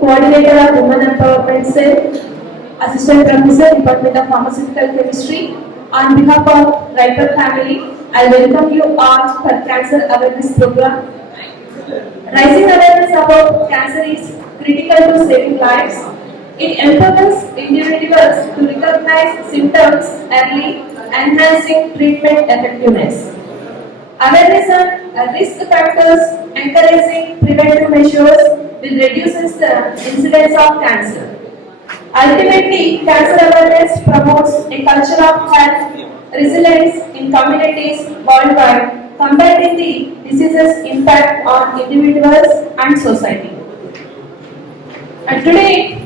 Coordinator of Women Empowerment Cell, Assistant Professor, Department of Pharmaceutical Chemistry. On behalf of Writer family, I welcome you all for Cancer Awareness Program. Raising awareness about cancer is critical to saving lives. It empowers individuals to recognize symptoms early, enhancing treatment effectiveness. Awareness on risk factors, encouraging preventive measures will reduce the incidence of cancer. Ultimately, cancer awareness promotes a culture of health, resilience in communities worldwide, combating the disease's impact on individuals and society. And today,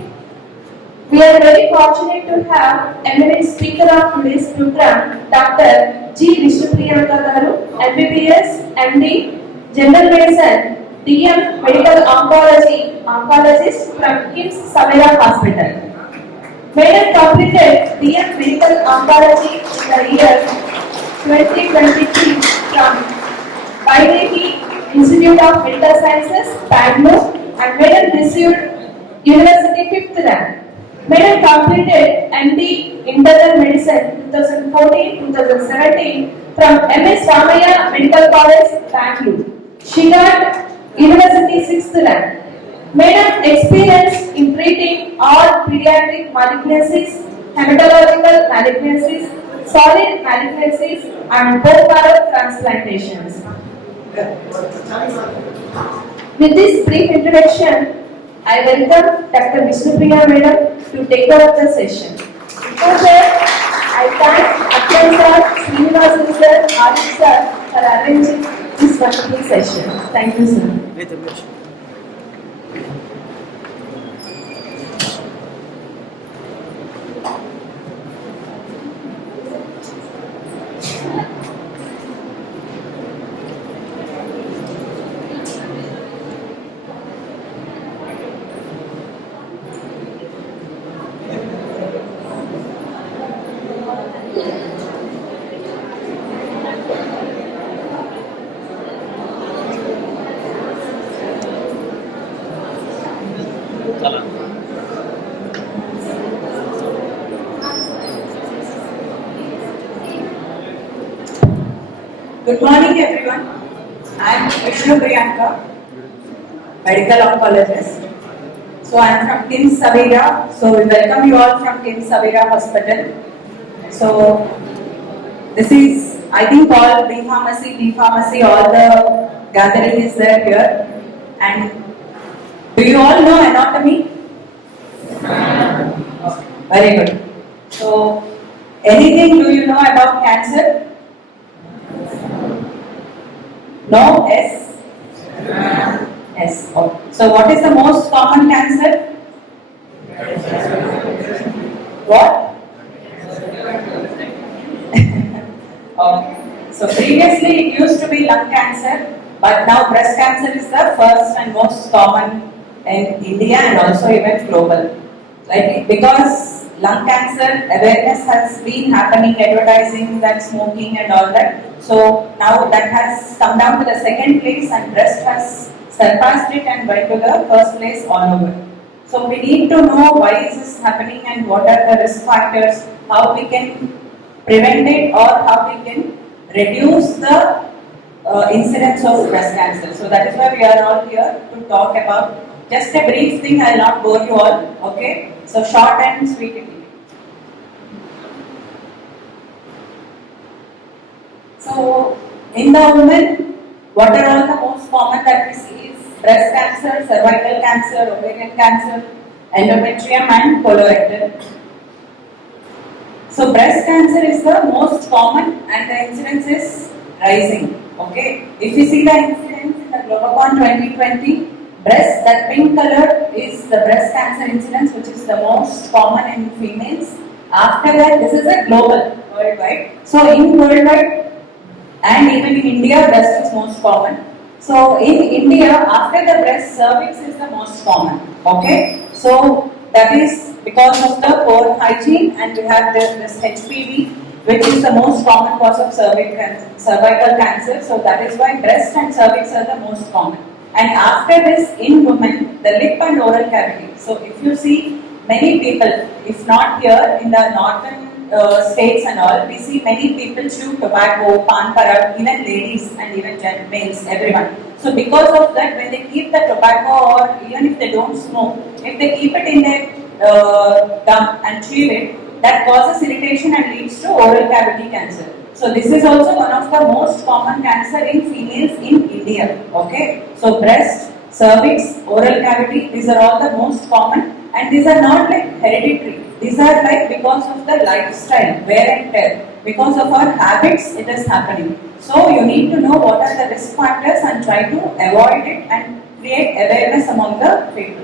we are very fortunate to have eminent speaker of today's program, Dr. G. Vishnupriyanka Garu, MBBS, MD, General Medicine, DM Medical Oncologist from KIMS Savera Hospital. Madam completed DM Medical Oncology in the year 2023 from Vaideki Institute of Medical Sciences, Bangalore, and Madam received University 5th rank. Madam completed MD Internal Medicine 2014-2017 from MS Ramaya Medical College, Bangalore. She got University 6th rank. Madam experience in treating all pediatric malignancies, hematological malignancies, solid malignancies, and bone marrow transplantations. With this brief introduction, I welcome Dr. Vishnupriya Madam to take over the session. Before that, I thank Akhil sir, Srinivasan sir, Arif sir for arranging this wonderful session. Thank you, sir. Good morning everyone. I am Vishnu Priyanka, medical oncologist. So I am from KIMS Savera. So we welcome you all from KIMS Savera Hospital. So this is, I think, all B Pharmacy, all the gathering is there here. And do you all know anatomy? Very good. So anything do you know about cancer? No? Yes? Yes. Oh. So what is the most common cancer? What? Okay. So previously it used to be lung cancer, but now breast cancer is the first and most common in India and also even global. Right? Because lung cancer awareness has been happening, advertising that smoking and all that. So now that has come down to the second place and breast has surpassed it and went to the first place all over. So we need to know why is this happening and what are the risk factors, how we can prevent it or how we can reduce the incidence of breast cancer. So that is why we are all here to talk about. Just a brief thing, I will not bore you all, okay? So short and sweet. So in the women, what are all the most common that we see is breast cancer, cervical cancer, ovarian cancer, endometrium and colorectal. So breast cancer is the most common and the incidence is rising. Okay, if you see the incidence in the Globocon 2020, breast, that pink color is the breast cancer incidence, which is the most common in females. After that, this is a global, worldwide. So in worldwide and even in India, breast is most common. So in India, after the breast, cervix is the most common. Okay, so that is because of the poor hygiene, and we have this HPV, which is the most common cause of cervical cancer. So that is why breast and cervix are the most common. And after this, in women, the lip and oral cavity. So if you see many people, if not here in the northern states and all, we see many people chew tobacco, pan parab, even ladies and even males, everyone. So because of that, when they keep the tobacco or even if they don't smoke, if they keep it in their gum and chew it, that causes irritation and leads to oral cavity cancer. So this is also one of the most common cancer in females in India. Okay, so breast, cervix, oral cavity, these are all the most common, and these are not like hereditary. These are like because of the lifestyle, wear and tear. Because of our habits, it is happening. So you need to know what are the risk factors and try to avoid it and create awareness among the people.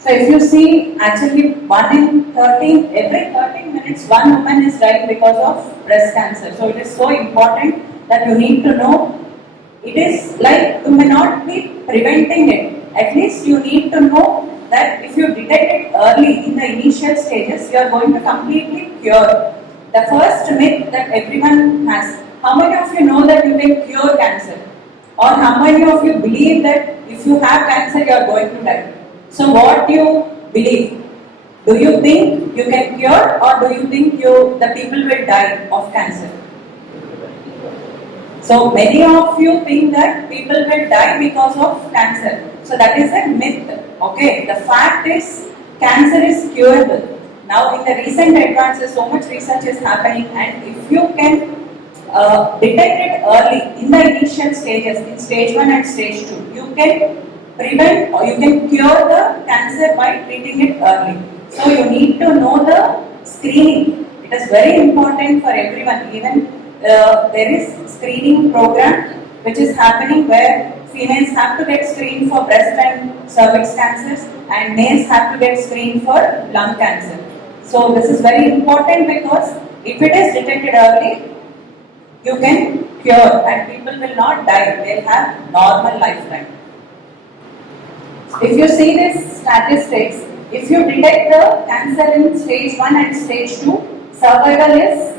So if you see, actually 1 in 13, every 13 minutes, one woman is dying because of breast cancer. So it is so important that you need to know. It is like you may not be preventing it. At least you need to know that if you detect it early in the initial stages, you are going to completely cure. The first myth that everyone has. How many of you know that you can cure cancer? Or how many of you believe that if you have cancer, you are going to die? So what do you believe? Do you think you can cure, or do you think the people will die of cancer? So many of you think that people will die because of cancer. So that is a myth. Okay, the fact is cancer is curable. Now in the recent advances, so much research is happening, and if you can detect it early in the initial stages, in stage 1 and stage 2, you can prevent or you can cure the cancer by treating it early. So you need to know the screening. It is very important for everyone. Even there is screening program which is happening where females have to get screened for breast and cervix cancers, and males have to get screened for lung cancer. So this is very important because if it is detected early, you can cure and people will not die. They will have normal lifetime. If you see these statistics, if you detect the cancer in stage 1 and stage 2, survival is,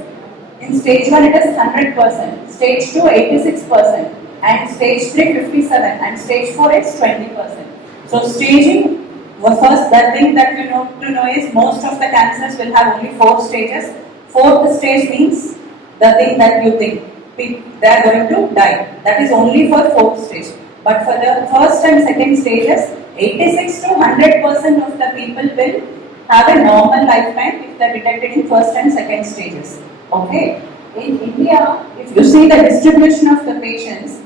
in stage 1 it is 100%, stage 2 86%, and stage 3 57%, and stage 4 is 20%. So staging, first the thing that you know to know is most of the cancers will have only 4 stages. 4th stage means the thing that you think they are going to die. That is only for 4th stage. But for the first and second stages, 86 to 100% of the people will have a normal lifetime if they are detected in first and second stages. Okay. In India, if you see the distribution of the patients,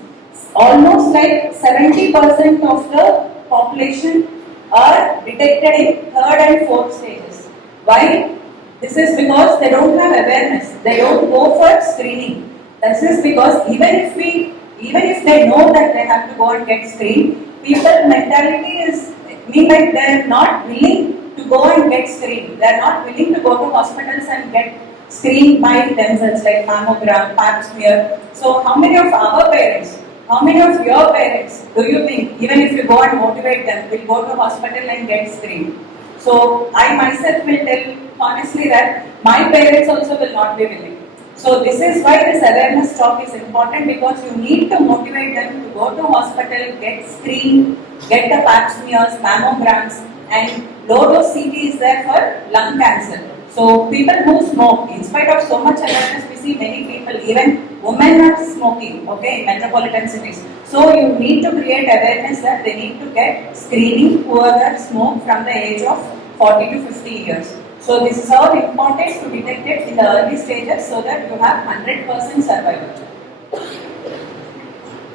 almost like 70% of the population are detected in third and fourth stages. Why? This is because they don't have awareness. They don't go for screening. This is because even if they know that they have to go and get screened, people mentality is like they are not willing to go and get screened. They are not willing to go to hospitals and get screened by themselves, like mammogram, pap smear. So how many of our parents, how many of your parents do you think, even if you go and motivate them, will go to hospital and get screened? So I myself will tell honestly that my parents also will not be willing. So this is why this awareness talk is important, because you need to motivate them to go to hospital, get screened, get the pap smears, mammograms, and low dose CT is there for lung cancer. So people who smoke, in spite of so much awareness, we see many people, even women are smoking, okay, in metropolitan cities. So you need to create awareness that they need to get screening whoever smoke from the age of 40 to 50 years. So this is all important to detect it in the early stages so that you have 100% survival.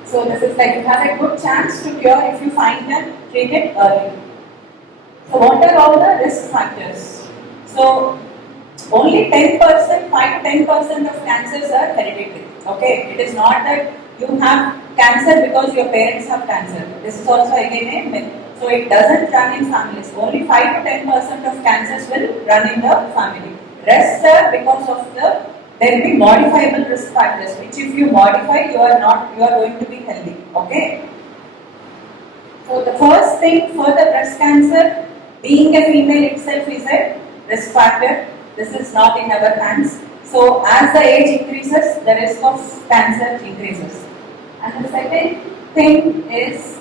So this is like you have a good chance to cure if you find them, treat it early. So what are all the risk factors? So only 10%, 5 to 10% of cancers are hereditary. Okay, it is not that you have cancer because your parents have cancer. This is also again a myth. So it doesn't run in families. Only 5 to 10% of cancers will run in the family. Rest are because of there will be modifiable risk factors, which if you modify, you are going to be healthy. Okay. So the first thing for the breast cancer, being a female itself is a risk factor. This is not in our hands. So as the age increases, the risk of cancer increases. And the second, thing is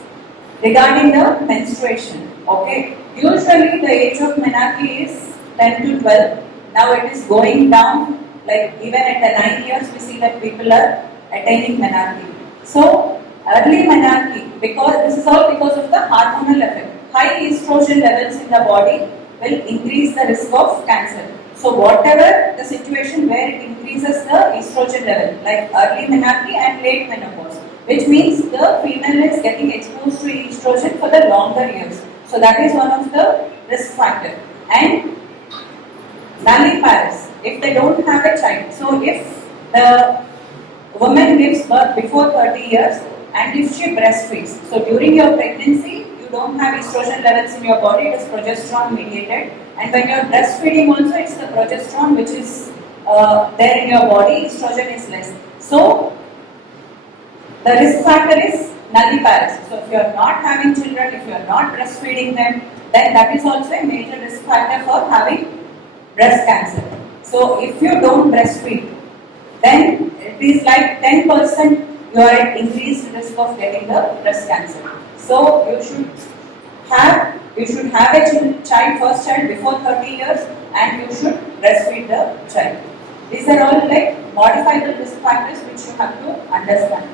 regarding the menstruation. Okay, usually the age of menarche is 10 to 12. Now it is going down. Like even at the 9 years, we see that people are attaining menarche. So early menarche, because this is all because of the hormonal effect. High estrogen levels in the body will increase the risk of cancer. So whatever the situation where it increases the estrogen level, like early menarche and late menopause, which means the female is getting exposed to estrogen for the longer years. So that is one of the risk factor. And nulliparous, if they don't have a child. So if the woman gives birth before 30 years and if she breastfeeds, so during your pregnancy, you don't have estrogen levels in your body, it is progesterone mediated. And when you're breastfeeding also, it's the progesterone which is there in your body, estrogen is less. So the risk factor is nulliparous. So if you're not having children, if you're not breastfeeding them, then that is also a major risk factor for having breast cancer. So if you don't breastfeed, then it is like 10% you are at increased risk of getting the breast cancer. So you should have a child, first child before 30 years, and you should breastfeed the child. These are all like modifiable risk factors which you have to understand.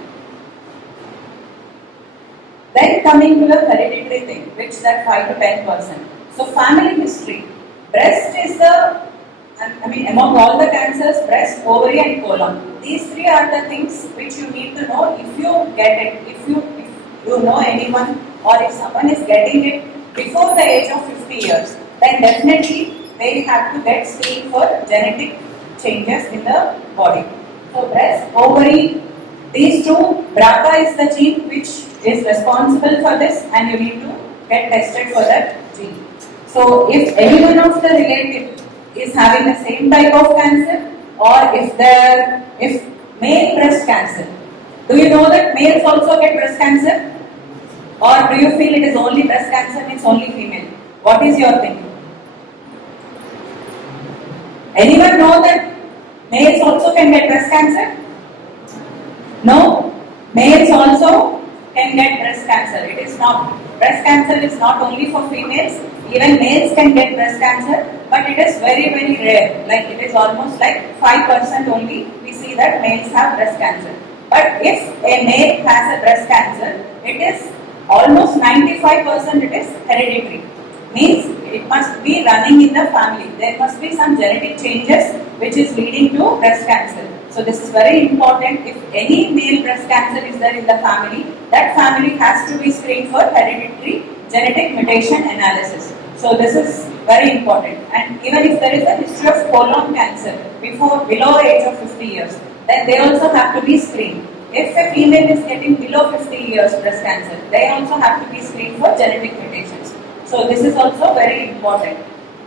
Then coming to the hereditary thing, which that 5 to 10%. So family history. Breast is among all the cancers, breast, ovary and colon. These three are the things which you need to know if you get it, if you know anyone or if someone is getting it before the age of 50 years, then definitely they have to get screened for genetic changes in the body. So breast, ovary, these two, BRCA is the gene which is responsible for this and you need to get tested for that gene. So if any one of the relative is having the same type of cancer or if male breast cancer, do you know that males also get breast cancer? Or do you feel it is only breast cancer and it's only female? What is your thinking? Anyone know that males also can get breast cancer? No, males also can get breast cancer. It is not. Breast cancer is not only for females, even males can get breast cancer, but it is very, very rare. Like it is almost like 5% only we see that males have breast cancer. But if a male has a breast cancer, it is almost 95% it is hereditary. Means it must be running in the family. There must be some genetic changes which is leading to breast cancer. So this is very important. If any male breast cancer is there in the family, that family has to be screened for hereditary genetic mutation analysis. So this is very important. And even if there is a history of colon cancer below age of 50 years, then they also have to be screened. If a female is getting below 50 years breast cancer, they also have to be screened for genetic mutations. So this is also very important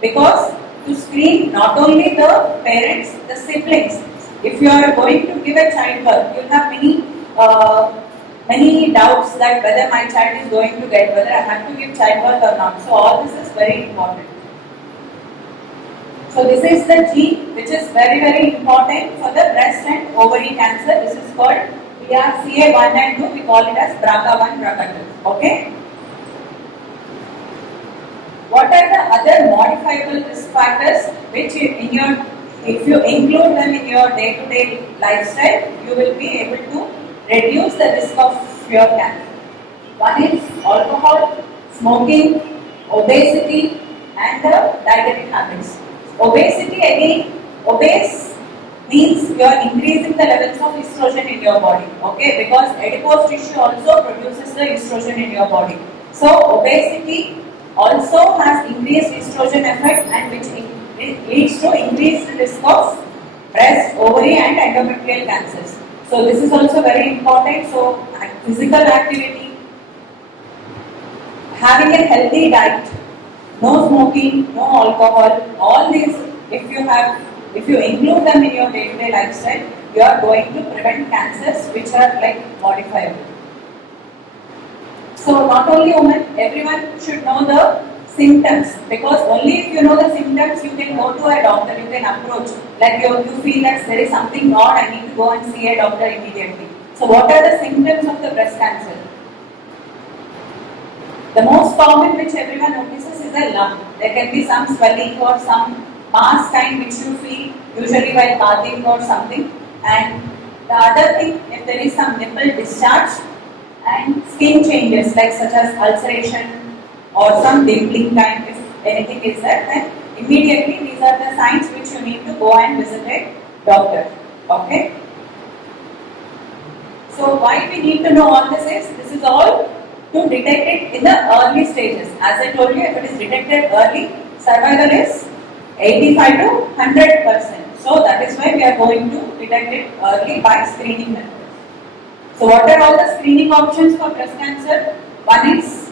because to screen not only the parents, the siblings. If you are going to give a childbirth, you have many doubts that whether my child is going to get, whether I have to give childbirth or not. So all this is very important. So this is the gene which is very, very important for the breast and ovary cancer. This is called BRCA1 and 2. We call it as BRCA1, BRCA2. Okay. What are the other modifiable risk factors which if you include them in your day-to-day lifestyle, you will be able to reduce the risk of your cancer? One is alcohol, smoking, obesity and the dietary habits. Obesity, again, obese means you are increasing the levels of estrogen in your body, okay, because adipose tissue also produces the estrogen in your body. So obesity also has increased estrogen effect and which leads to increased risk of breast, ovary and endometrial cancers. So this is also very important. So physical activity, having a healthy diet, no smoking, no alcohol, all these if you include them in your day-to-day lifestyle, you are going to prevent cancers which are like modifiable. So not only women, everyone should know the symptoms, because only if you know the symptoms you can go to a doctor, you can approach. Like you feel that there is something wrong, I need to go and see a doctor immediately. So what are the symptoms of the breast cancer? The most common which everyone notices is a lump. There can be some swelling or some mass kind which you feel usually while bathing or something. And the other thing, if there is some nipple discharge and skin changes like such as ulceration or some dimpling kind, if anything is there, then immediately these are the signs which you need to go and visit a doctor. Okay. So why we need to know all this is all to detect it in the early stages. As I told you, if it is detected early, survival is 85 to 100%. So that is why we are going to detect it early by screening methods. So what are all the screening options for breast cancer? One is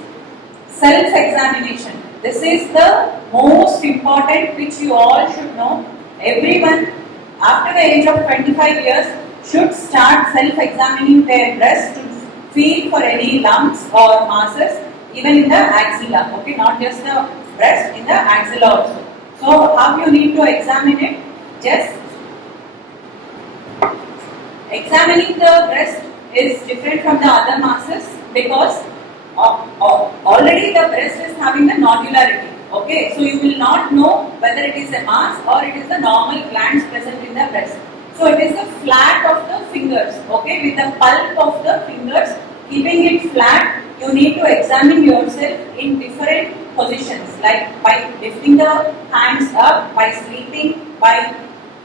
self-examination. This is the most important which you all should know. Everyone after the age of 25 years should start self-examining their breast to feel for any lumps or masses even in the axilla. Okay, not just the breast, in the axilla also. So how you need to examine it? Just examining the breast is different from the other masses because already the breast is having the nodularity. Okay, so you will not know whether it is a mass or it is the normal glands present in the breast. So it is the flat of the fingers. Okay, with the pulp of the fingers, keeping it flat, you need to examine yourself in different positions, like by lifting the hands up, by sleeping, by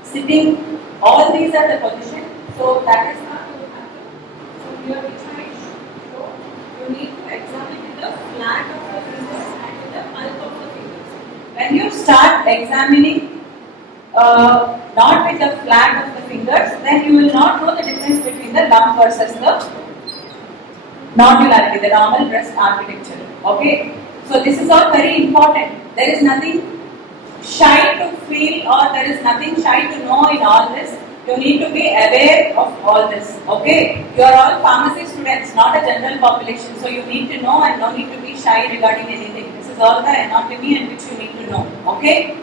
sitting. All these are the positions. So that is how you have to. So here which I show, you need to examine in the flat of the fingers and in the pulp of the fingers. When you start examining not with the flat of the fingers, then you will not know the difference between the lump versus the nodularity, the normal breast architecture. Okay, so this is all very important. There is nothing shy to feel or there is nothing shy to know in all this. You need to be aware of all this. Okay, you are all pharmacy students, not a general population. So you need to know and no need to be shy regarding anything. This is all the anatomy and which you need to know. Okay.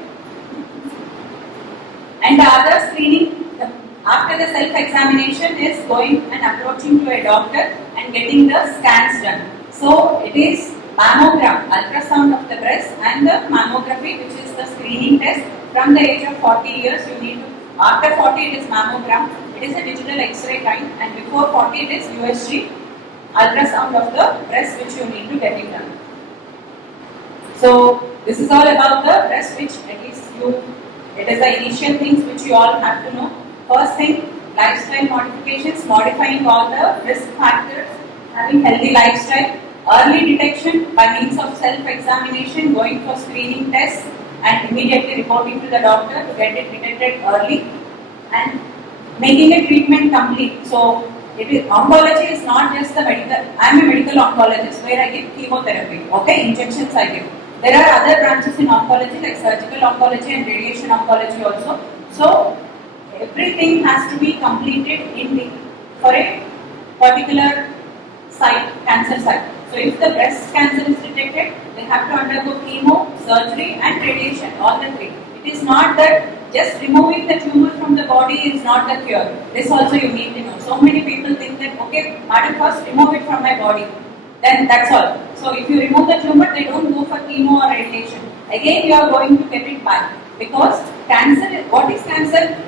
And the other screening after the self-examination is going and approaching to a doctor and getting the scans done. So it is mammogram, ultrasound of the breast, and the mammography, which is the screening test. From the age of 40 years, you need to, after 40 it is mammogram, it is a digital X-ray kind, and before 40 it is USG, ultrasound of the breast, which you need to get it done. So this is all about the breast, which at least it is the initial things which you all have to know. First thing, lifestyle modifications, modifying all the risk factors, having healthy lifestyle, early detection by means of self-examination, going for screening tests and immediately reporting to the doctor to get it detected early, and making a treatment complete. So oncology is not just the medical. I am a medical oncologist where I give chemotherapy. Okay, injections I give. There are other branches in oncology like surgical oncology and radiation oncology also. So everything has to be completed for a particular site, cancer site. So if the breast cancer is detected, they have to undergo chemo, surgery and radiation, all the three. It is not that just removing the tumor from the body is not the cure. This also you need to know. So many people think that, okay, madam, first remove it from my body. Then that's all. So if you remove the tumor, they don't go for chemo or radiation. Again, you are going to get it back. Because cancer, what is cancer?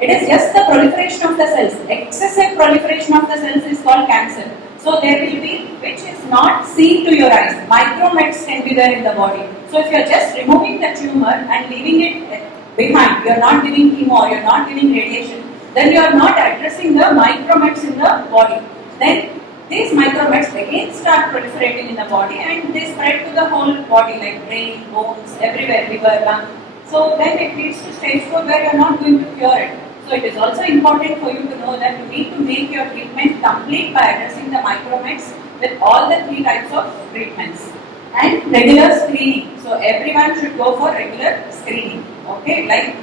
It is just the proliferation of the cells. Excessive proliferation of the cells is called cancer. So there will be, which is not seen to your eyes. Micromets can be there in the body. So if you are just removing the tumor and leaving it behind, you are not giving chemo, you are not giving radiation, then you are not addressing the micromets in the body. Then these micromets again start proliferating in the body and they spread to the whole body like brain, bones, everywhere, liver, lung. So then it leads to stage 4 where you are not going to cure it. So it is also important for you to know that you need to make your treatment complete by addressing the micromets with all the 3 types of treatments. And regular screening. So everyone should go for regular screening. Okay, like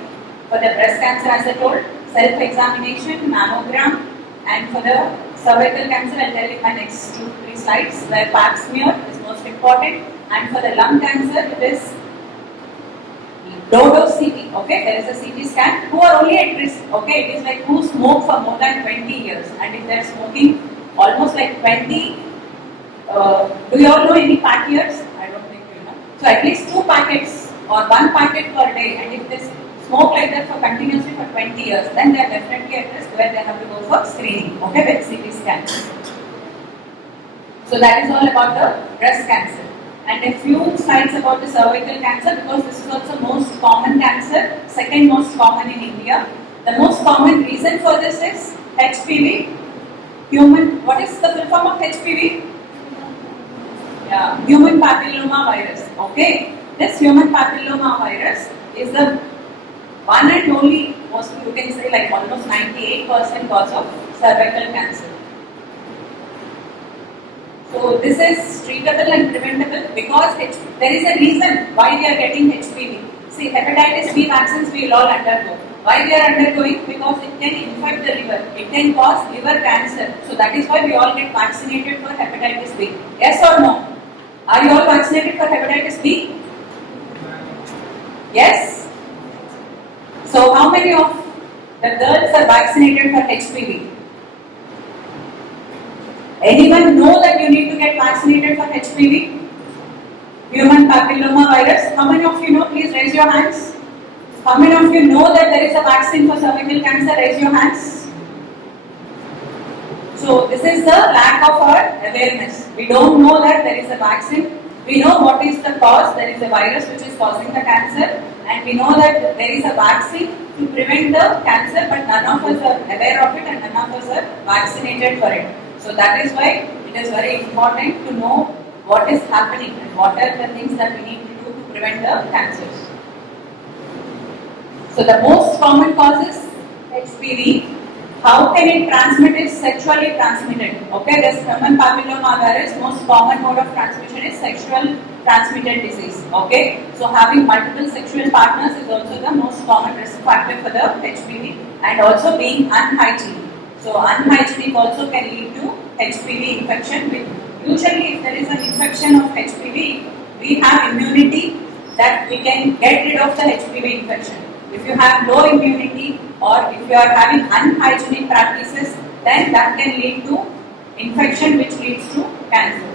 for the breast cancer as I told, self-examination, mammogram, and for the cervical cancer I'll tell you my next 2-3 slides where pap smear is most important, and for the lung cancer it is low-dose CT, okay, there is a CT scan, who are only at risk, okay, it is like who smoke for more than 20 years, and if they are smoking almost like 20 Do you all know any pack years? I don't think you know. So at least 2 packets or 1 packet per day, and if they smoke like that for continuously for 20 years, then they are definitely at risk where they have to go for screening, okay, with CT scan. So that is all about the breast cancer. And a few slides about the cervical cancer, because this is also most common cancer, second most common in India. The most common reason for this is HPV, human, what is the full form of HPV? Yeah, human papilloma virus. Okay, this human papilloma virus is the one and only, most you can say like almost 98% cause of cervical cancer. So this is treatable and preventable because there is a reason why we are getting HPV. See, hepatitis B vaccines we will all undergo. Why we are undergoing? Because it can infect the liver. It can cause liver cancer. So that is why we all get vaccinated for hepatitis B. Yes or no? Are you all vaccinated for hepatitis B? Yes? So how many of the girls are vaccinated for HPV? Anyone know that you need to get vaccinated for HPV? Human papilloma virus. How many of you know? Please raise your hands. How many of you know that there is a vaccine for cervical cancer? Raise your hands. So this is the lack of our awareness. We don't know that there is a vaccine. We know what is the cause. There is a virus which is causing the cancer, and we know that there is a vaccine to prevent the cancer, but none of us are aware of it and none of us are vaccinated for it. So that is why it is very important to know what is happening and what are the things that we need to do to prevent the cancers. So the most common cause is HPV. How can it transmit? Is sexually transmitted. Okay, this human papilloma virus, most common mode of transmission is sexual transmitted disease. Okay, so having multiple sexual partners is also the most common risk factor for the HPV, and also being unhygienic. So unhygienic also can lead to HPV infection. Usually if there is an infection of HPV, we have immunity that we can get rid of the HPV infection. If you have low immunity or if you are having unhygienic practices, then that can lead to infection which leads to cancer.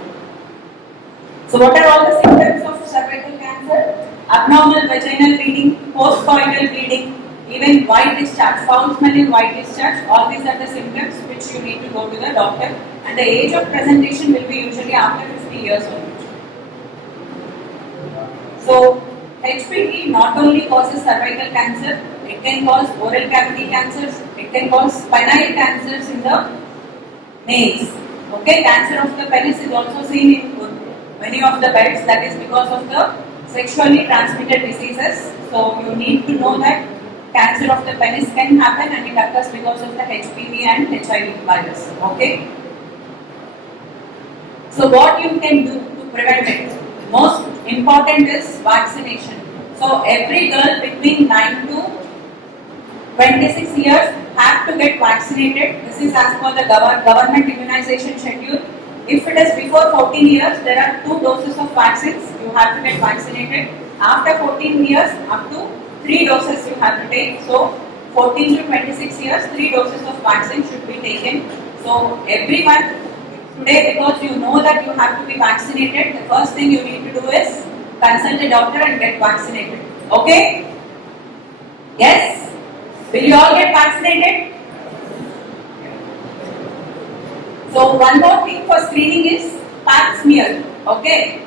So what are all the symptoms of cervical cancer? Abnormal vaginal bleeding, postcoital bleeding, even white discharge, foul smelling white discharge, all these are the symptoms which you need to go to the doctor, and the age of presentation will be usually after 50 years old. So HPV not only causes cervical cancer, it can cause oral cavity cancers, it can cause penile cancers in the males. Okay, cancer of the penis is also seen in many of the beds, that is because of the sexually transmitted diseases. So you need to know that cancer of the penis can happen and it occurs because of the HPV and HIV virus. Okay. So what you can do to prevent it? Most important is vaccination. So every girl between 9 to 26 years have to get vaccinated. This is as per the government immunization schedule. If it is before 14 years, there are 2 doses of vaccines. You have to get vaccinated. After 14 years, up to 3 doses you have to take. So 14 to 26 years, 3 doses of vaccine should be taken. So everyone today, because you know that you have to be vaccinated, the first thing you need to do is consult a doctor and get vaccinated. Okay? Yes? Will you all get vaccinated? So one more thing for screening is pap smear. Okay?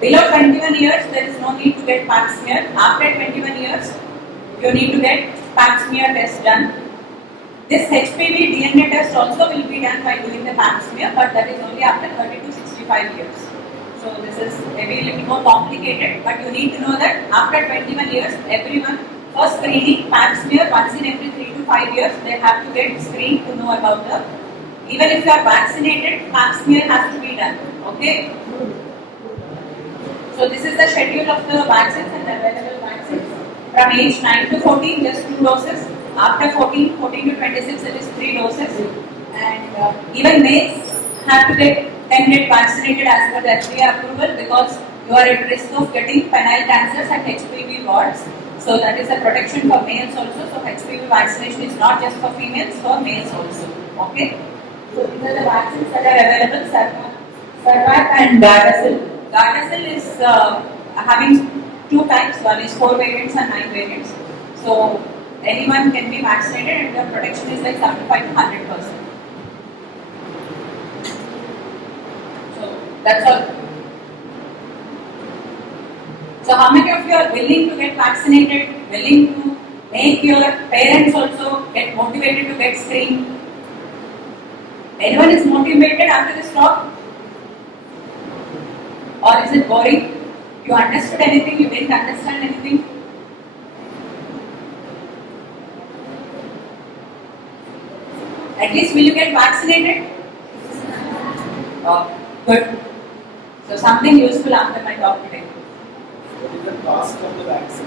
Below 21 years, there is no need to get pap smear. After 21 years, you need to get pap smear test done. This HPV DNA test also will be done by doing the pap smear, but that is only after 30 to 65 years. So this is maybe a little more complicated, but you need to know that after 21 years, everyone for screening pap smear once in every 3 to 5 years, they have to get screened to know about the. Even if you are vaccinated, pap smear has to be done. Okay. So this is the schedule of the vaccines and the available vaccines. From age 9 to 14, just 2 doses. After 14 to 26, it is 3 doses. And even males have to get vaccinated as per the FDA approval, because you are at risk of getting penile cancers and HPV wards. So that is a protection for males also. So HPV vaccination is not just for females, for males also. Okay. So these are the vaccines that are available. Cervac and Gardasil. Gardasil is having two types. One is 4 variants and 9 variants. So anyone can be vaccinated and the protection is like 75 to 100%. So that's all. So how many of you are willing to get vaccinated, willing to make your parents also get motivated to get screened? Anyone is motivated after this talk? Or is it boring? You understood anything? You didn't understand anything? At least will you get vaccinated? Oh, good. So something useful after my talk today. What is the cost of the vaccine?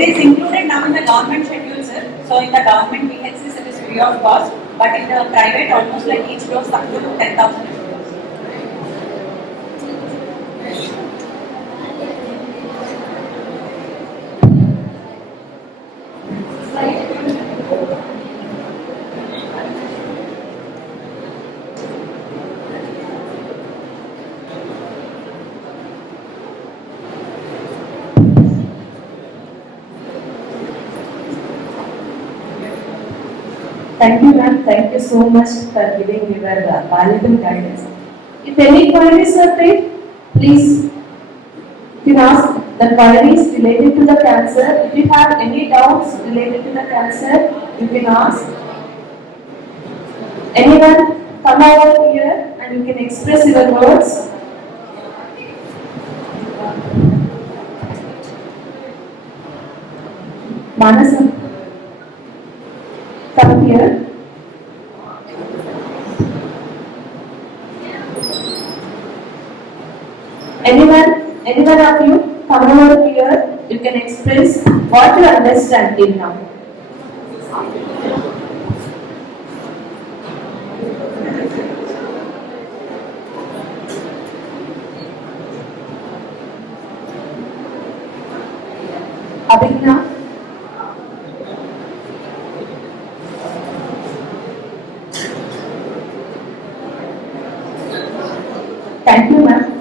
It is included now in the government schedule, sir. So in the government PHCs it is free of cost, but in the private almost like each dose up to 10,000 rupees. Thank you, ma'am. Thank you so much for giving your valuable guidance. If any queries are there, please you can ask the queries related to the cancer. If you have any doubts related to the cancer, you can ask. Anyone come over here and you can express your words. Manasa, come here. Anyone of you come over here, you can express what you understand till now. Abhigna. Thank you, ma'am.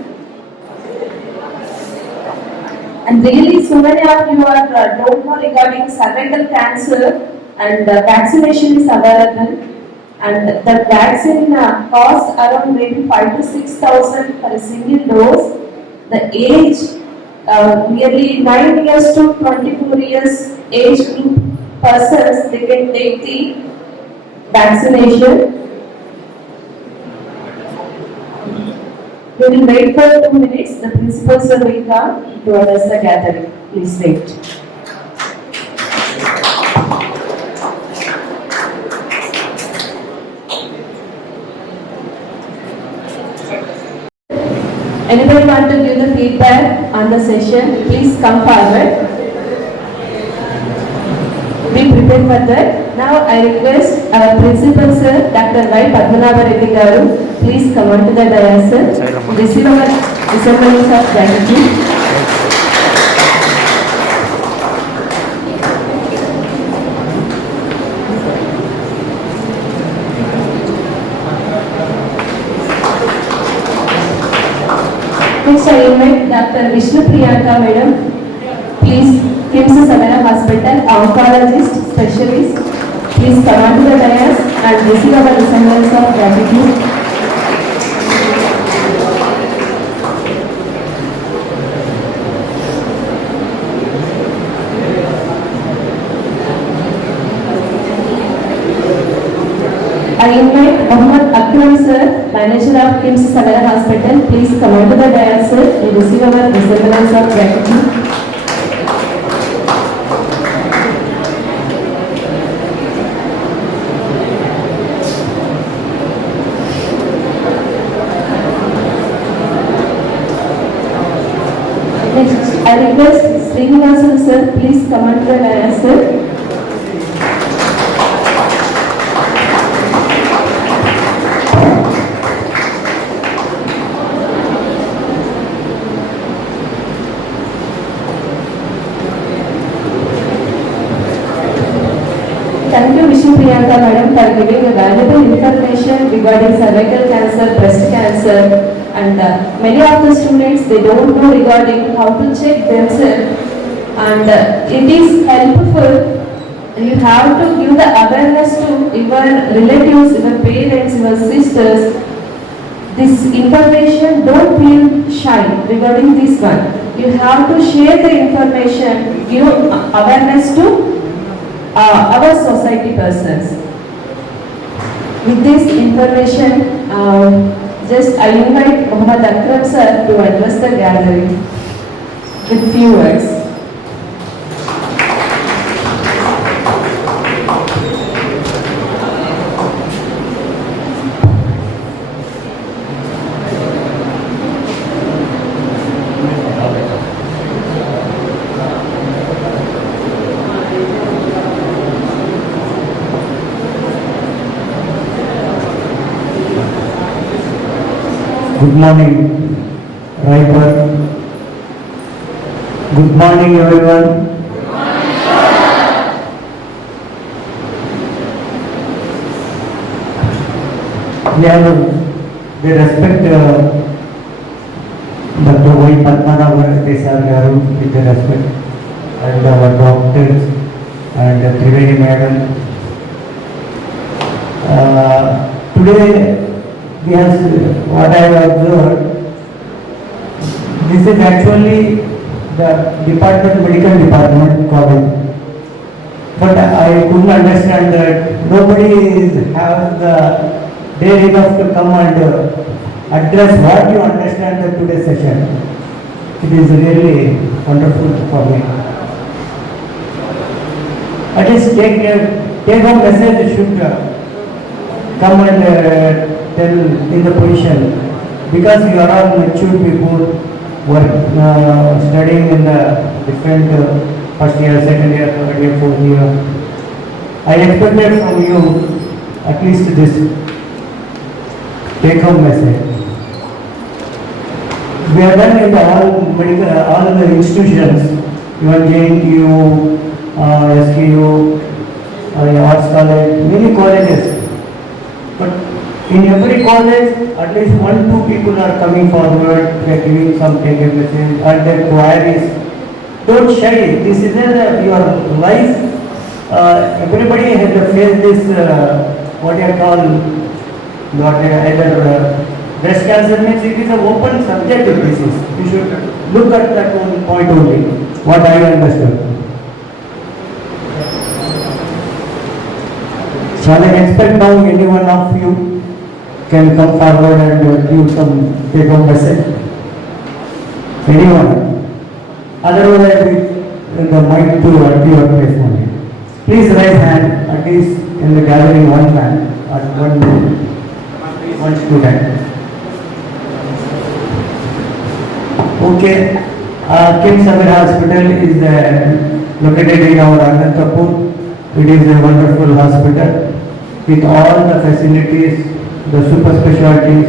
And really, so many of you are don't know regarding cervical cancer, and vaccination is available. And the vaccine costs around maybe 5 to 6,000 for a single dose. The age nearly 9 years to 24 years age group persons, they can take the vaccination. We will wait for 2 minutes. The principal sir will come to address the gathering. Please wait. Anybody want to give the feedback on the session? Please come forward. Be prepared for that. Now I request our principal sir, Dr. Y. Padmanabha Reddy Garu, please come on to the dais, sir. Receive our dissemblance of gratitude. Next I invite Dr. Vishnu Priyanka madam. Please, KIMS Savannah Hospital, oncologist, specialist. Please come on to the dais and receive our resemblance of gratitude. I invite Mohammad Akram sir, manager of KIMS Savannah Hospital. Please come on to the dais, sir, and receive our resemblance of gratitude. Next, I request Srinivasan sir, please come on to the dais, sir. for giving a valuable information regarding cervical cancer, breast cancer, and many of the students, they don't know regarding how to check themselves, and it is helpful. You have to give the awareness to your relatives, your parents, your sisters. This information, don't feel shy regarding this one. You have to share the information, give awareness to our society persons. With this information, just I invite Muhammad Akram sir to address the gathering with few words. Good morning, Raipur. Good morning, everyone. We respect Dr. Y. Padmanabhan Desai Garu with the respect, and our doctors and Trivedi Madam. Today, yes, what I have observed, this is actually the medical department college. But I couldn't understand that nobody has the dare enough to come and address what you understand the today's session. It is really wonderful for me. At least take home message should come and tell in the position, because you are all mature people, work studying in the different first year, second year, third year, fourth year. I expected from you at least this take home message. We are done in all the institutions, even JNTU, SKU, Arts College, many colleges. But in every college, at least 1-2 people are coming forward, they are giving some take-home message, and their queries. Don't shy. This is your life. Everybody has to face this. What you call either breast cancer means it is an open subjective disease. You should look at that one point only. What I understood. Shall I expect now any one of you can come forward and give some take-home message? Anyone? Otherwise, the mic to your place only. Please raise hand, at least in the gathering one man and one student. Okay, Kim Samir Hospital is located in our Anantapur. It is a wonderful hospital with all the facilities, the super specialties.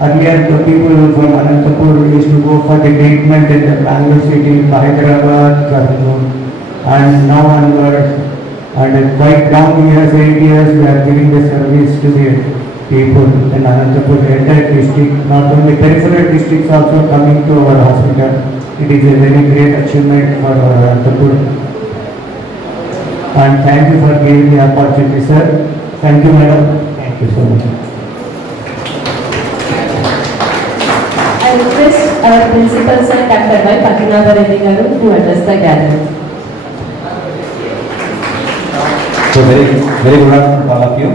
Earlier, the people from Anantapur used to go for the treatment in the Bangalore city, Hyderabad, Kurnool, and now onwards, and quite long years, 8 years, we are giving the service to the people in Anantapur, the entire district, not only peripheral districts also coming to our hospital. It is a very great achievement for our Anantapur. And thank you for giving the opportunity, sir. Thank you, madam. Thank you so much. I request our principal sir, Dr. Y. Padmanabhan Reddy Garu, to address the gathering. So very good afternoon to all of you.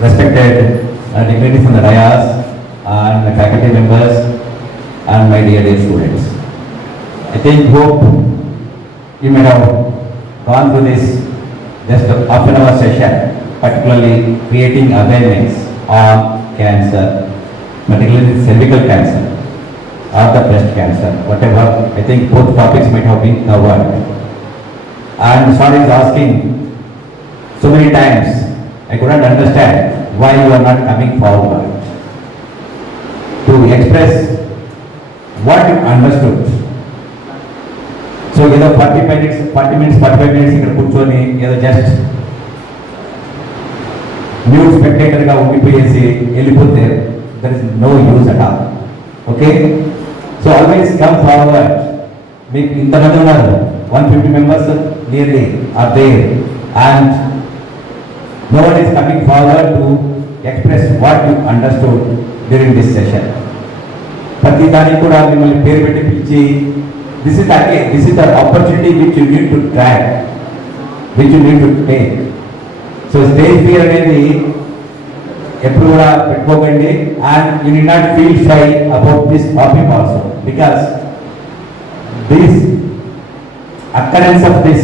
Respected dignitaries from the dais and the faculty members and my dear students. I hope you may have gone through this just half an hour session, particularly creating awareness on cancer, particularly cervical cancer or the breast cancer, whatever. I think both topics might have been covered. And sorry is asking so many times, I couldn't understand why you are not coming forward to express what you understood. So either 45 minutes, ఇక్కడ కూర్చొని ఏదో just news స్పెక్టేటర్గా ఉండిపోయేసి వెళ్ళిపోతే there is no use at all. Okay, so always come forward. మీకు ఇంతమంది ఉన్నారు, 150 members nearly are there, and no one is coming forward to express what you understood during this session. ప్రతి దానికి కూడా మిమ్మల్ని పేరు పెట్టి పిలిచి this is the opportunity which you need to track, which you need to take. So stage fear అనేది ఎప్పుడు కూడా పెట్టుకోకండి, and you need not feel shy about this topic also, because this occurrence of this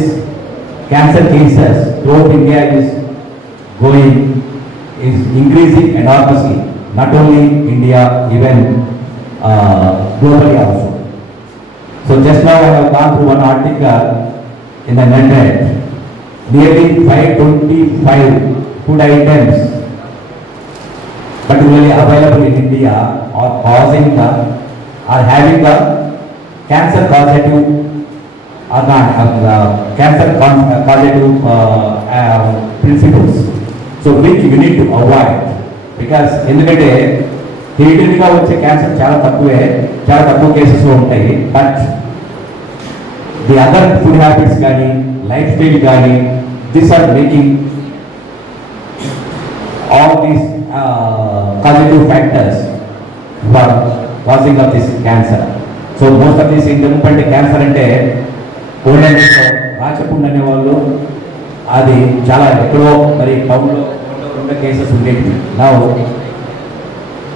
cancer cases throughout India is increasing enormously, not only India, even globally also. So just now I have gone through one article in the net. Nearly 525 food items particularly available in India are having the cancer causative principles. So which you need to avoid, because ఎందుకంటే థియేటర్గా వచ్చే cancer చాలా తక్కువ కేసెస్లో ఉంటాయి, but the other food habits కానీ life style కానీ this are making all these causative factors for causing of this cancer. So most of this ఎందుకంటే cancer అంటే ఓల్డ్ రాచపుండ్ అనేవాళ్ళు అది చాలా ఎక్కడో మరి టౌన్లో ఉన్న కేసెస్ ఉండేవి. నా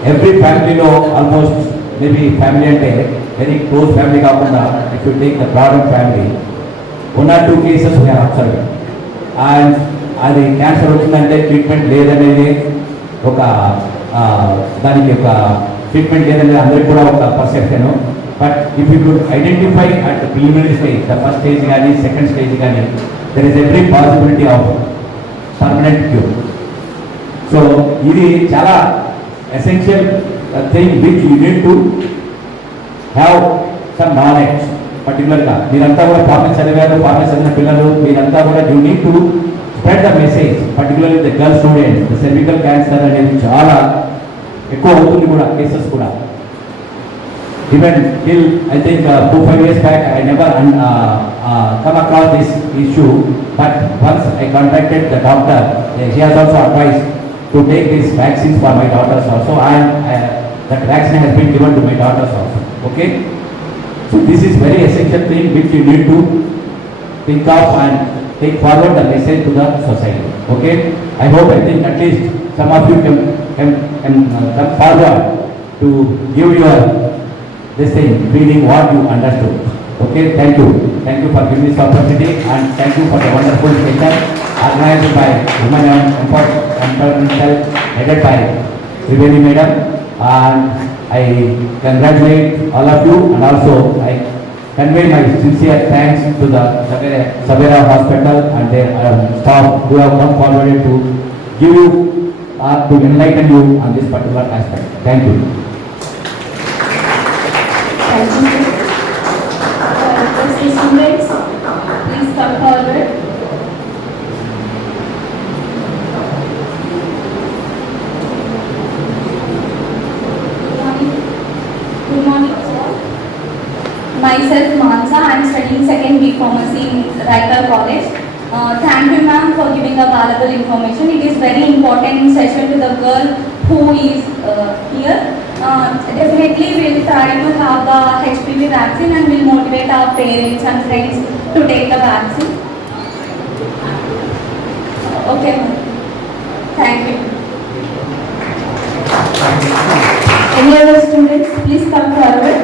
ఎవ్రీ ఫ్యామిలీలో ఆల్మోస్ట్ మేబీ ఫ్యామిలీ అంటే వెరీ క్లోజ్ ఫ్యామిలీ కాకుండా if you take the broader family 1 or 2 cases observe. And అది క్యాన్సర్ వచ్చిందంటే ట్రీట్మెంట్ లేదనేది ఒక దానికి ఒక ట్రీట్మెంట్ లేదనేది అందరికీ కూడా ఒక perception. But if you could identify at the preliminary stage, the first stage కానీ సెకండ్ స్టేజ్ కానీ, there is every possibility of permanent cure. So ఇది చాలా essential thing which you need to have some knowledge. పర్టికులర్గా మీరంతా కూడా pharmacy చదివిన పిల్లలు మీరంతా కూడా you need to spread the message, particularly the girl students. The cervical cancer అనేది చాలా ఎక్కువ అవుతుంది కూడా కేసెస్ కూడా. Even till I think 4-5 years back, I never come across this issue. But once I contacted the doctor, he has also advised to take these vaccines for my daughters also. That vaccine has been given to my daughters also. Okay. So this is very essential thing which you need to think of and take forward the message to the society. Okay. I hope at least some of you can come forward to give your this thing, feeling what you understood. Okay, thank you for giving this opportunity, and thank you for the wonderful session organized by Women Empowerment Cell, headed by Trivedi Madam, and I congratulate all of you, and also I convey my sincere thanks to the Savera Hospital and their staff who have come forward to give you to enlighten you on this particular aspect. Thank you. Thank you. Request the students, please come forward. Good morning, sir. Myself Mansa, I am studying second B Pharmacy in Raipur College. Thank you, ma'am, for giving a valuable information. It is very important session to the girl who is here. Definitely we will try to have the HPV vaccine, and will motivate our parents and friends to take the vaccine. Okay, ma'am. Thank you. Any other students, please come forward.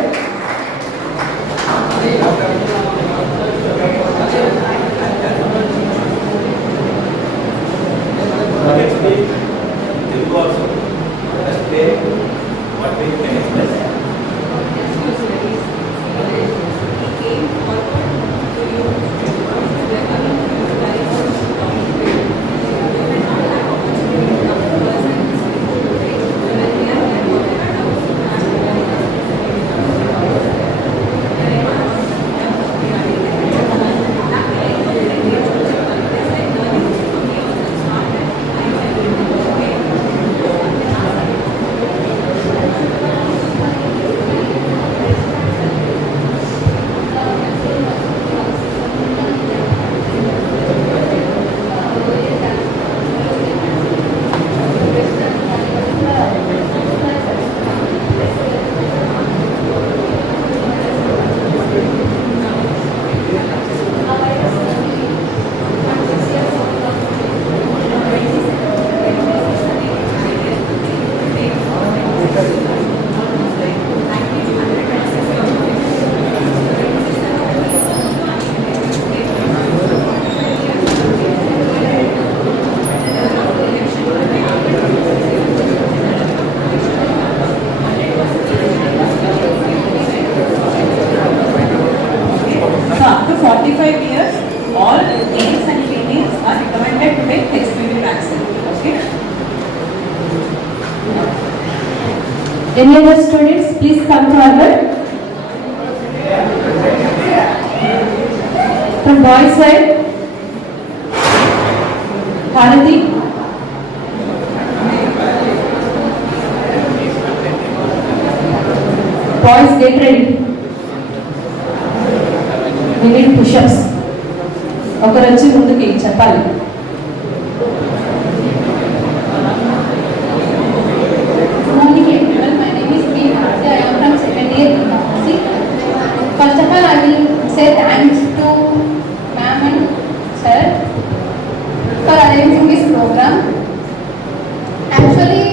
Any other students, please come forward. From boys side, Bharati. Boys, get ready. We need push-ups. ఒకరు వచ్చి ముందుకి చెప్పాలి. Good morning everyone. My name is P. Bharati. I am from second year pharmacy. First of all, I will say thanks to ma'am and sir for arranging this program. Actually,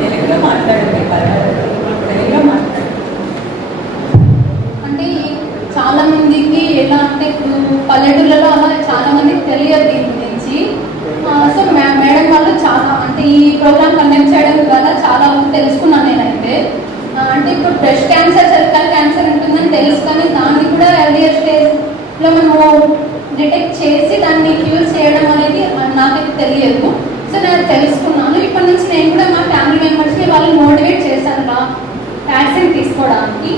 తెలుగులో మాట్లాడండి, తెలుగులో మాట్లాడండి. అంటే చాలా మందికి ఎలా అంటే ఇప్పుడు పల్లెటూళ్ళలో అలా చాలా మందికి తెలియదు దీని గురించి. సో మేడం వాళ్ళు చాలా అంటే ఈ ప్రోగ్రామ్ కండక్ట్ చేయడం ద్వారా చాలా తెలుసుకున్నాను నేనైతే. అంటే ఇప్పుడు బ్రెస్ట్ క్యాన్సర్, సర్వికల్ క్యాన్సర్ ఉంటుందని తెలుసు, కానీ దాన్ని కూడా ఎర్లియర్ స్టేజ్లో మనము డిటెక్ట్ చేసి దాన్ని క్యూర్ చేయడం అనేది నాకైతే తెలియదు. సో నేను తెలుసుకున్నాను. ఇప్పటి నుంచి నేను కూడా మా ఫ్యామిలీ మెంబర్స్ని వాళ్ళు మోటివేట్ చేశాను వ్యాక్సిన్ తీసుకోవడానికి.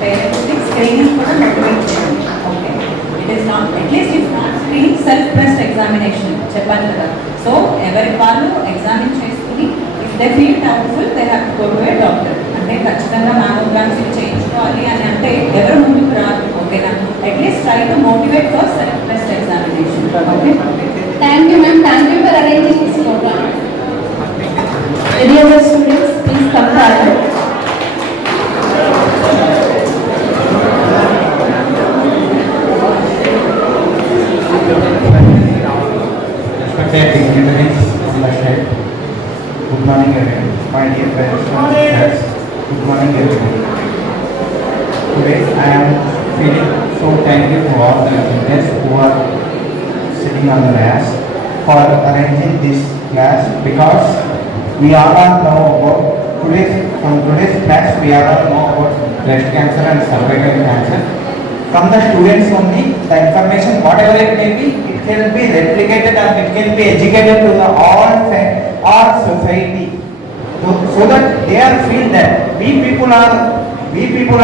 పేరెంట్స్కి స్క్రీనింగ్ కూడా మోటివేట్ చేయండి. Okay, it is not at least if not screening self breast examination చెప్పాను కదా. సో ఎవరికి వాళ్ళు ఎగ్జామిన్ చేసుకుని if they feel doubtful they have to go to A doctor. అంటే ఖచ్చితంగా మ్యామోగ్రామ్స్ చేయించుకోవాలి అని అంటే ఎవరు ముందుకు రాదు. ఓకేనా, at least try to motivate for self breast examination. Okay, Thank you ma'am. Thank you for arranging this program. Any other students, please come forward. Respected dignitaries on the stage. Good morning everyone. My dear parents and teachers. Good morning everyone. Today I am feeling so thankful to all the guests who are sitting on the dais for arranging this class, because we all know about today's class we all know about breast cancer and cervical cancer. From the students only, the information whatever it may be, it can be replicated and it can be educated to the all society, so that they are feel that we people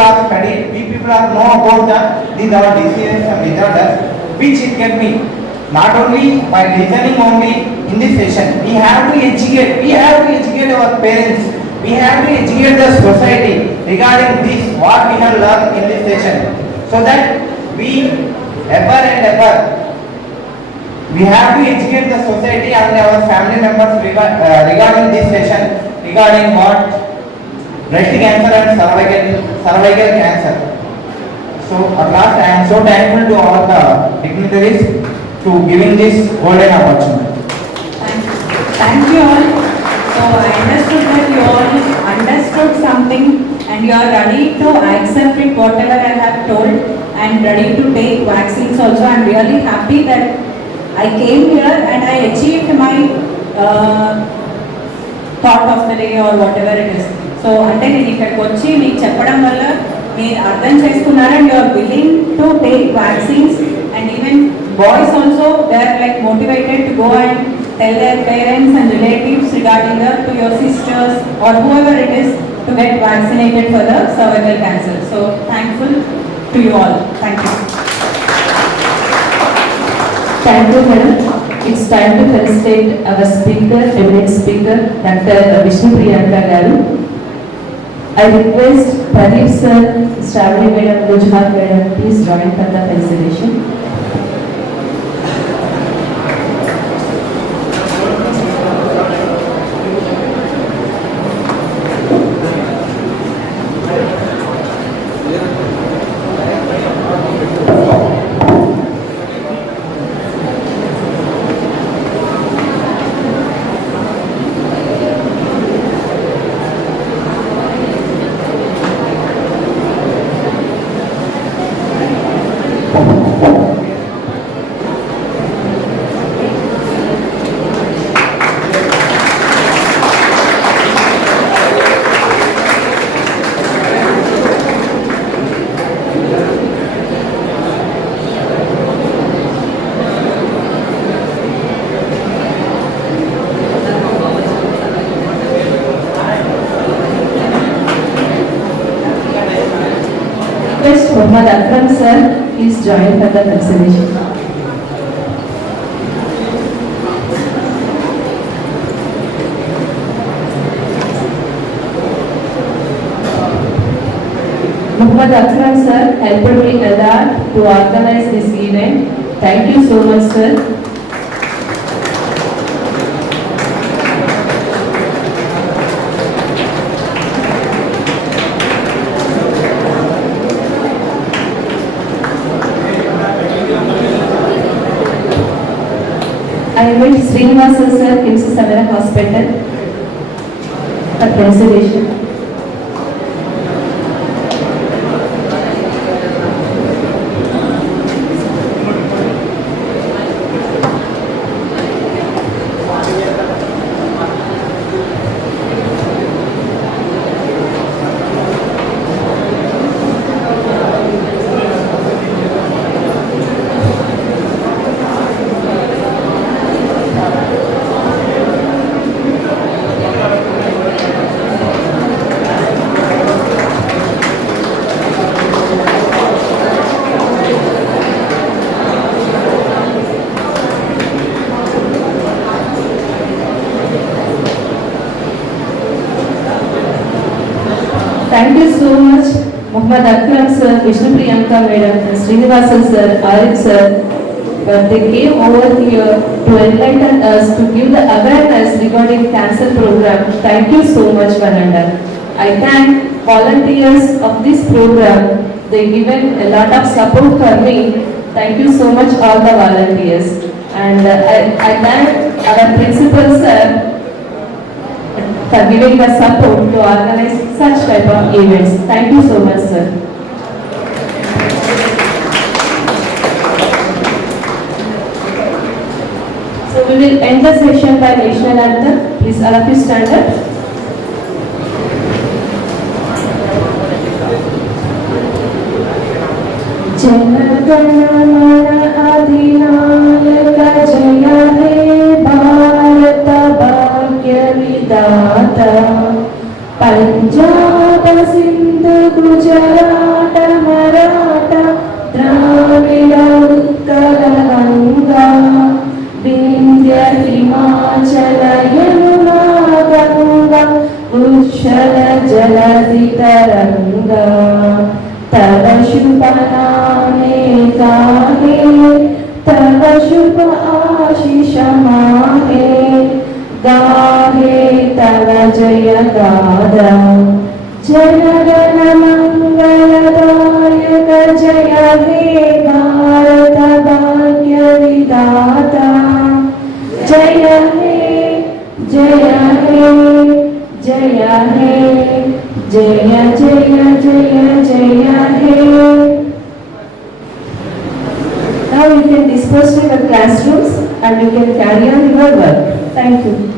are studied, we people are know about these are diseases and disorders which it can be. Not only by listening only in this session, we have to educate our parents, we have to educate the society regarding this what we have learned in this session, so that we ever and ever we have to educate the society and our family members regarding this session, regarding what breast cancer and cervical cancer. So at last I am so thankful to all the dignitaries to giving this golden opportunity. Thank you all. So I understood that you all understood something and you are ready to accept it whatever I have told and ready to take vaccines also. I am really happy that I came here and I achieved my thought of the day or whatever it is. So అంటే నేను ఇక్కడికి వచ్చి మీకు చెప్పడం వల్ల మీరు అర్థం చేసుకున్నారు and you are willing to take vaccines, and even boys also they are like motivated to go and tell their parents and relatives regarding to your sisters or whoever it is to get vaccinated for the cervical cancer. So thankful to you all. Thank you. Thank you, madam. It's time to felicitate our speaker, eminent speaker, Dr. Vishnu Priyanka garu. I request Pradeep sir, Shravani madam, Rujhan madam, please join for the felicitation. Muhammad Akram sir, please join for the consideration. Muhammad Akram sir helped me a lot to organize this event. Thank you so much, sir. I met Srinivasa sir, KIMS Savera Hospital for consideration. Thank you so much, Muhammad Akram sir, Vishnu Priyanka madam, and Srinivasan sir, Arif sir. But they came over here to enlighten us, to give the awareness regarding cancer program. Thank you so much, Vananda. I thank volunteers of this program. They given a lot of support for me. Thank you so much, all the volunteers. And I thank our principal sir for giving the support to organize such type of events. Thank you so much, sir. So we will end the session by national anthem. Please all of you stand up. Jana Gana Mana अधिनायक जय हे भारत भाग्य विधाता पंजाब सिंध गुजरात मराठा द्राविड उत्कल गंगा विंध्य हिमाचल यमुना गंगा उच्छल जलधि तरंगा तव शुभ नामे गाहे तव शुभ आशीष माहे गाहे तव जय गाथा जनगण मंगलदायक जय हे भारत भाग्य विधाता जय हे जय हे जय हे जय जय जय जय हे. Now you can disperse to the classrooms and you can carry on your work. Thank you.